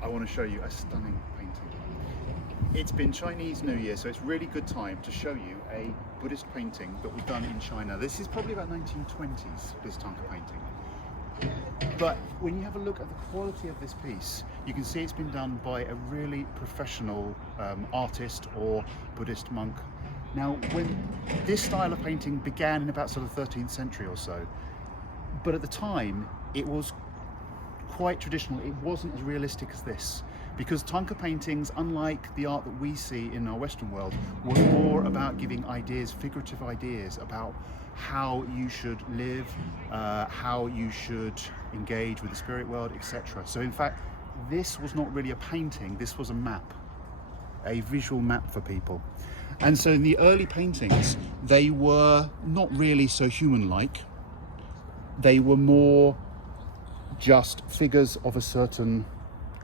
I want to show you a stunning painting. It's been Chinese New Year, so it's really good time to show you a Buddhist painting that was done in China. This is probably about 1920s, this Tanka painting. But when you have a look at the quality of this piece, you can see it's been done by a really professional artist or Buddhist monk. Now, when this style of painting began in about sort of 13th century or so, but at the time it was quite traditional. It wasn't as realistic as this, because Tanka paintings, unlike the art that we see in our Western world, were more about giving ideas, figurative ideas about how you should live, how you should engage with the spirit world, etc. So in fact, this was not really a painting, this was a map, a visual map for people. And so in the early paintings, they were not really so human-like. They were more just figures of a certain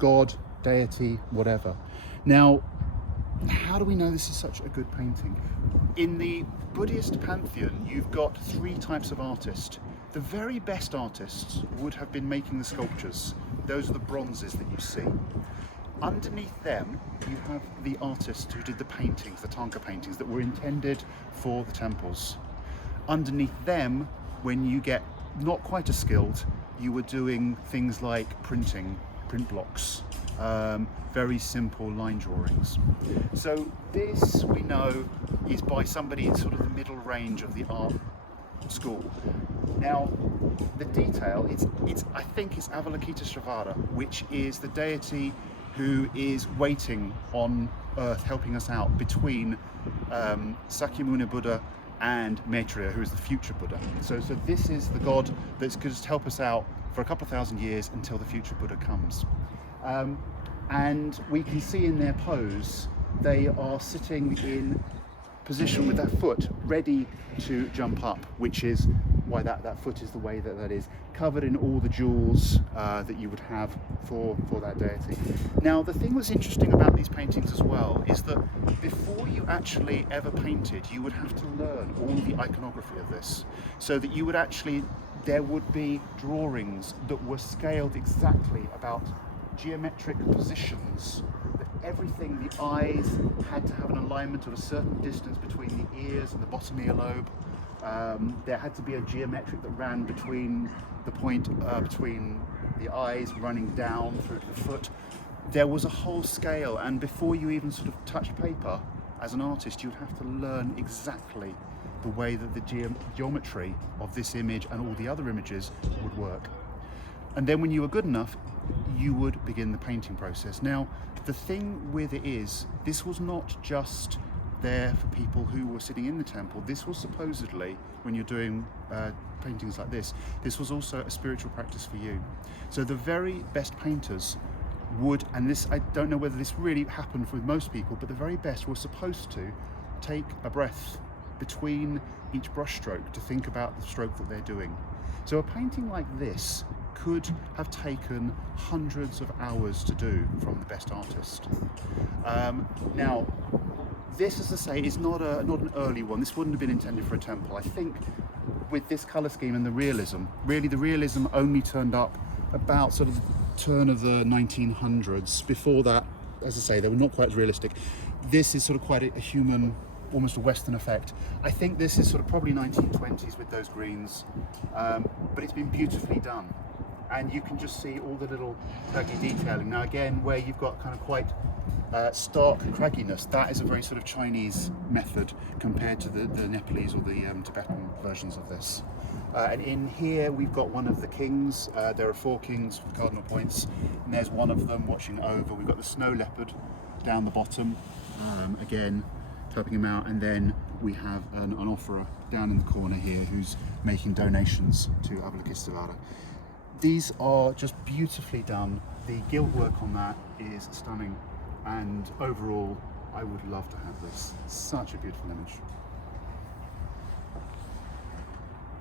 god, deity, whatever. Now, how do we know this is such a good painting? In the Buddhist pantheon, you've got three types of artists. The very best artists would have been making the sculptures. Those are the bronzes that you see. Underneath them, you have the artists who did the paintings, the Tanka paintings that were intended for the temples. Underneath them, when you get not quite as skilled, you were doing things like printing, print blocks, very simple line drawings. So this, we know, is by somebody in sort of the middle range of the art school. Now, the detail, I think it's Avalokiteshvara, which is the deity who is waiting on earth, helping us out between Sakyamuni Buddha and Maitreya, who is the future Buddha. So this is the god that's going to help us out for a couple of thousand years until the future Buddha comes. And we can see in their pose, they are sitting in position with their foot ready to jump up, which is why that foot is the way that is, covered in all the jewels that you would have for that deity. Now, the thing that's interesting about these paintings as well is that before you actually ever painted, you would have to learn all the iconography of this, so that you would actually, there would be drawings that were scaled exactly about geometric positions, that everything, the eyes had to have an alignment of a certain distance between the ears and the bottom earlobe. There had to be a geometric that ran between the point between the eyes running down through to the foot. There was a whole scale, and before you even sort of touched paper as an artist, you would have to learn exactly the way that the geometry of this image and all the other images would work. And then when you were good enough, you would begin the painting process. Now, the thing with it is, this was not just there for people who were sitting in the temple. This was supposedly, when you're doing paintings like this was also a spiritual practice for you. So the very best painters would, and this, I don't know whether this really happened for most people, but the very best were supposed to take a breath between each brush stroke to think about the stroke that they're doing. So a painting like this could have taken hundreds of hours to do from the best artist. Now, this, as I say, is not an early one. This wouldn't have been intended for a temple. I think with this colour scheme and the realism, really the realism only turned up about sort of turn of the 1900s. Before that, as I say, they were not quite as realistic. This is sort of quite a human, almost a Western effect. I think this is sort of probably 1920s with those greens, but it's been beautifully done. And you can just see all the little craggy detailing. Now again, where you've got kind of quite stark cragginess, that is a very sort of Chinese method compared to the Nepalese or the Tibetan versions of this. And in here we've got one of the kings. There are 4 kings with cardinal points, and there's one of them watching over. We've got the snow leopard down the bottom, again helping him out, and then we have an offerer down in the corner here who's making donations to Avalokiteshvara. These are just beautifully done. The gilt work on that is stunning, and overall I would love to have this. Such a beautiful image.